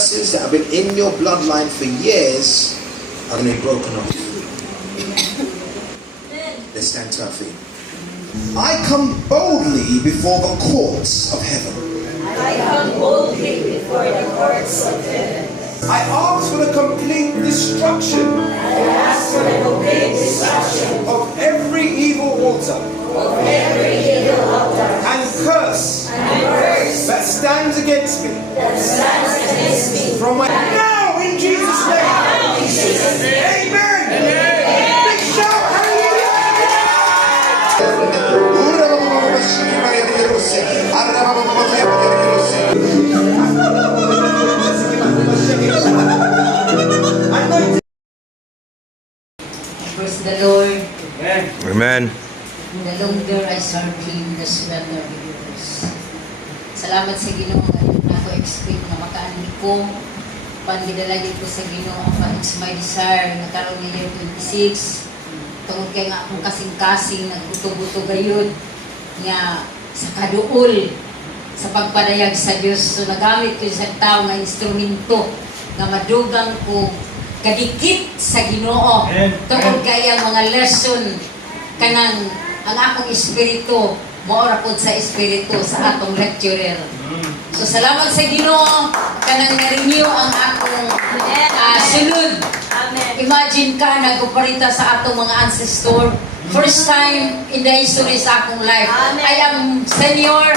curses that have been in your bloodline for years are going to be broken off. Let's stand to our feet. I come boldly before the courts of heaven. I come boldly before the courts of heaven. I ask for the complete destruction I ask for the complete destruction of every evil altar of every evil altar and curse and curse that stands against me that stands against me. from my now in Jesus' name. In Jesus' name. Amen. Big shout, Praise the Lord. Amen. The longer I serve Him, the sweeter He is. Salamat sa Ginoo ngayon na ako expect na makaani ko. Pangidalagin ko sa Ginoo ang it's my desire na karon ni year 26. Tungod kay nga akong kasing-kasing nagbuto-buto gayud nga sa kaduol sa pagpadayag sa Dios. So nagamit ko sa tao nga instrumento nga madugang ko kadikit sa Ginoo. Tungod kay ang mga lesson kanang ang akong espiritu maora pod sa espiritu sa atong lecturer. So salamat sa Ginoo kanang na-renew ang akong sunod. Amen. Imagine ka nag-operita sa atong mga ancestor. First time in the history sa akong life. Amen. I am senior.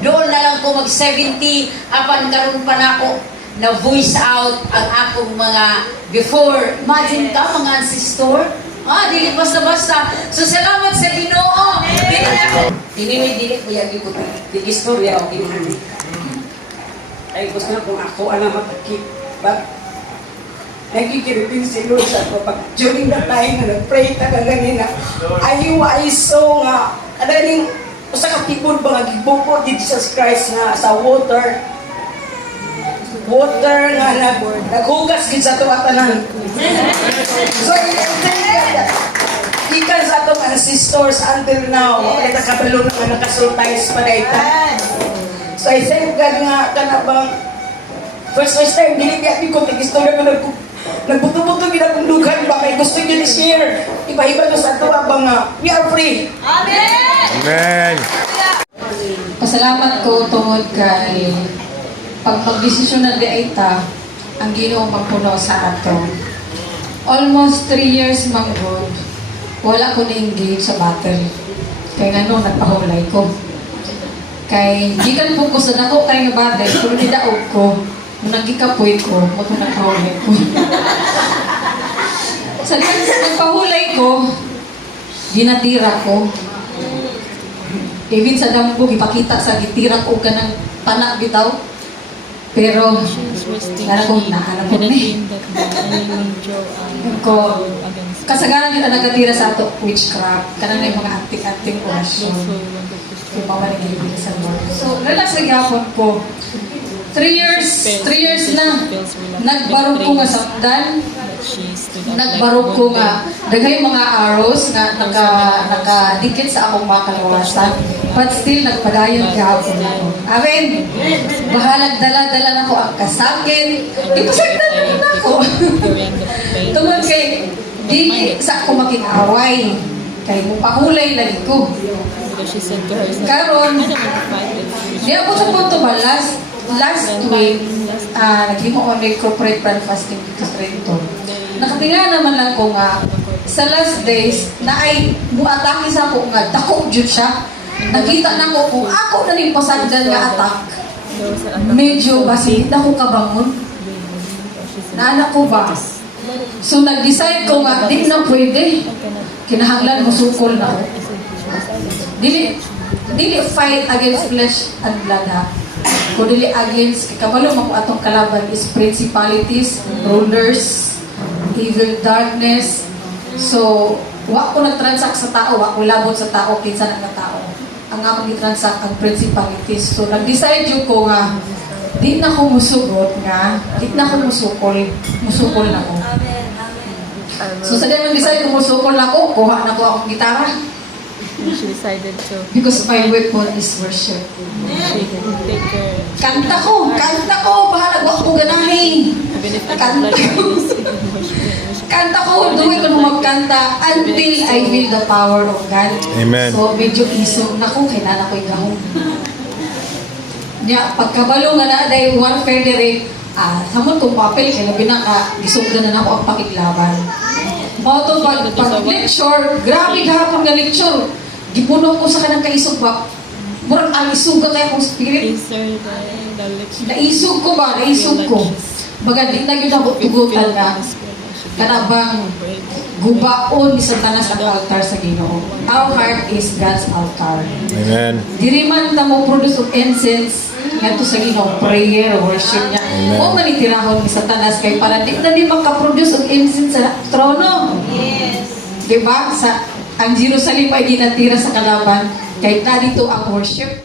Doon na lang ko mag-70 apan karon pa nako na voice out ang akong mga before. Imagine ka mga ancestor. Dili basta-basta. So salamat sa Ginoo. Dili ko yagi ko di istorya o ginani. Ay gusto na kung ako ang matakip. Nagkikiripin si Lord sa ako. Pag during the time na nag-pray talaga nila, ay so nga, kadaling, usa ka tipod ba nga gibuko di Jesus Christ nga sa water nga naghugas gid sa tuwa tanan. So, ikan sa atong ancestors until now, makita kabalo na nakasultays pa na ita. So, I thank God nga kanabang first time, dili niya ko tig-istorya nga nagbuto-buto ginapundughan ba kay gusto niyo i-share. Iba-iba ko sa tuwa ba nga, we are free. Amen. Amen. Pasalamat ko tungod kay pag magdesisyon na di ta ang Ginoo magpuno sa ato. Almost 3 years manggod, wala ko na-engage sa battle. Kaya nga nagpahulay ko. Kay gikan po ko sa dako kay nga battle, pero nidaog ko, nung nagkikapoy ko, mo nagpahulay ko. Sa nagpahulay ko, ginatira ko. Even sa dambo, ipakita sa gitira ko ka ng panak bitaw. Pero, nahanap ko ni. Kasagaran kita nagatira sa ato witchcraft. Kanang may mga antik-antik orasyon. Yung mga nagiging sa Lord. So, relax na gapon ko. 3 years na. Nagbarog ko nga sakdan. Nagbarog ko nga daghay mga arrows nga nakadikit sa akong mga kaliwasan. But still, nagpadayon gapon ko. Amen. Bahalag dala-dala na ko ang kasakit. Ipasagdan na ako. Tungod kay di sa ako making-away. Kay mupahulay lagi ko. Karon, di ako sa punto ba last week, naghimo ko may corporate brand fasting dito sa Trento. Nakatinga naman lang ko nga, sa last days, na ay buatake sa ako nga, dako dyan siya. Nakita na ko kung ako na rin pasagdan nga attack. Medyo basit ako kabangon. Naanak ko ba? So nag-decide ko nga, di na pwede. Kinahanglan mo sukol na ako. Dili fight against flesh and blood ha. Kung dili against, kabalo mo atong kalaban is principalities, rulers, evil darkness. So, wa ko nag-transact sa tao, wa ko labot sa tao, kinsa na tao. Ang ako gi-transact ang principalities. So, nag-decide yun ko nga, di na ko musugot nga, di na ko musukol na ko. Amen. Amen. So, sa di nag-decide kung musukol na ko, kuha na ko akong gitara. She decided to Because my weapon is worship. take her, Kanta ko, bahala ko ganahin. even if I Kanta don't like ko. worship. Kanta ko, duwi ko nung magkanta until I feel the power of God. Amen. So, medyo isog na ko, kinala ko yung Nya, pagkabalo nga na, dahil warfare dire, samot kong papel, kaya binaka, isugda na ako ang pakiglaban. Mauto, pag-lecture, grabe gahapon nga lecture, gipuno ko sa kanang kaisog ba, murag ang isog ka kaya kong spirit, These are the lectures. naisog ko ba, naisog ko. Baga, di na yun ako tugutan na, kanabang gubaon ni Satanas ang altar sa Ginoo. Our heart is God's altar. Amen. Diri man ta mo produce of incense ngadto sa Ginoo, prayer, worship niya. Amen. O manitirahon ni Satanas kay para di na di maka-produce of incense sa trono. Yes. Diba? Sa ang Jerusalem ay ginatira sa kalaban kay dito ang worship.